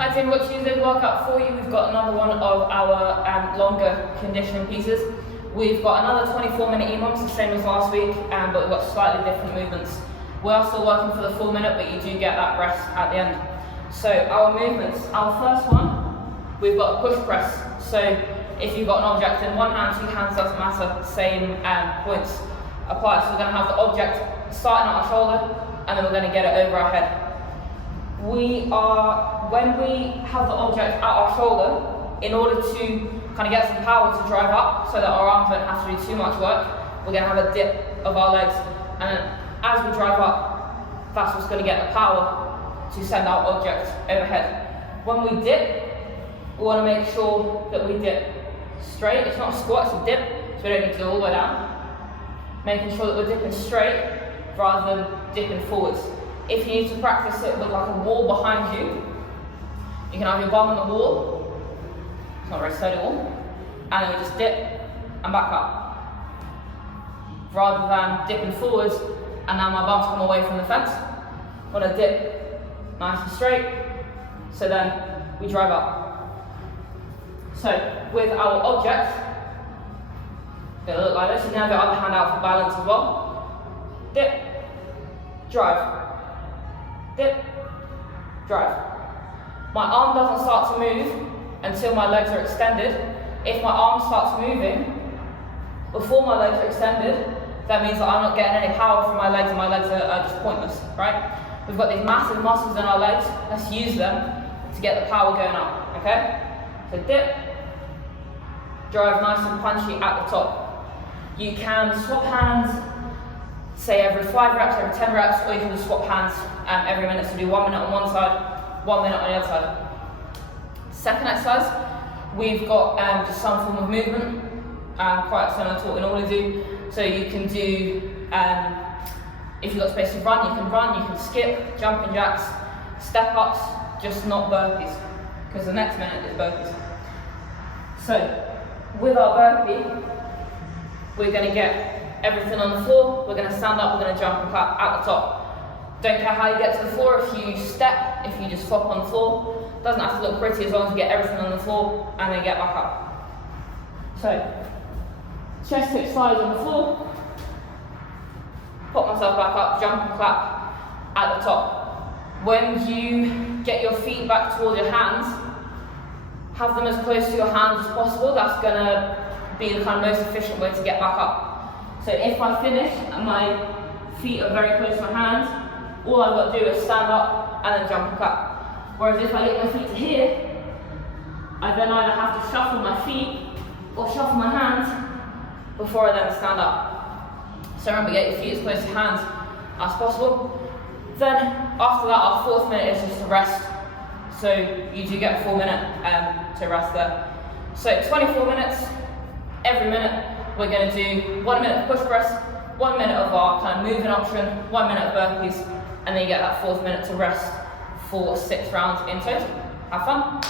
Hi team, what Tuesday's workout for you? We've got another one of our longer conditioning pieces. We've got another 24-minute EMOMs, the same as last week, but we've got slightly different movements. We are still working for the full minute, but you do get that rest at the end. So our movements, our first one, we've got a push press. So if you've got an object in one hand, 2 hands, doesn't matter, same points apply. So we're going to have the object starting at our shoulder, and then we're going to get it over our head. When we have the object at our shoulder, in order to kind of get some power to drive up so that our arms don't have to do too much work, we're going to have a dip of our legs, and as we drive up, that's what's going to get the power to send our object overhead. When we dip, we want to make sure that we dip straight. It's not a squat, it's a dip, so we don't need to go all the way down. Making sure that we're dipping straight rather than dipping forwards. If you need to practice it with like a wall behind you, you can have your bum on the wall, it's not a very sturdy wall, and then we just dip and back up. Rather than dipping forwards and now my bum's come away from the fence, I want to dip nice and straight, so then we drive up. So with our object, it'll look like this. You can have your other hand out for balance as well. Dip, drive. Dip, drive. My arm doesn't start to move until my legs are extended. If my arm starts moving before my legs are extended, that means that I'm not getting any power from my legs and my legs are just pointless, right? We've got these massive muscles in our legs, let's use them to get the power going up, okay? So dip, drive nice and punchy at the top. You can swap hands, say every 5 reps, every 10 reps, or you can just swap hands every minute. So do 1 minute on one side, 1 minute on the other side. Second exercise, we've got just some form of movement, quite similar to what we normally do. So you can do, if you've got space to run, you can skip, jumping jacks, step ups, just not burpees, because the next minute is burpees. So with our burpee, we're going to get everything on the floor, we're going to stand up, we're going to jump and clap at the top. Don't care how you get to the floor, if you step, if you just flop on the floor, doesn't have to look pretty as long as you get everything on the floor and then get back up. So, chest hip slides on the floor, pop myself back up, jump and clap at the top. When you get your feet back towards your hands, have them as close to your hands as possible. That's going to be the kind of most efficient way to get back up. So if I finish and my feet are very close to my hands, all I've got to do is stand up and then jump and clap. Whereas if I get my feet to here, I then either have to shuffle my feet or shuffle my hands before I then stand up. So remember, get your feet as close to hands as possible. Then after that, our 4th minute is just a rest. So you do get a full minute to rest there. So 24 minutes, every minute we're going to do 1 minute of push press, 1 minute of our kind of moving option, 1 minute of burpees, and then you get that 4th minute to rest for 6 rounds in total. Have fun.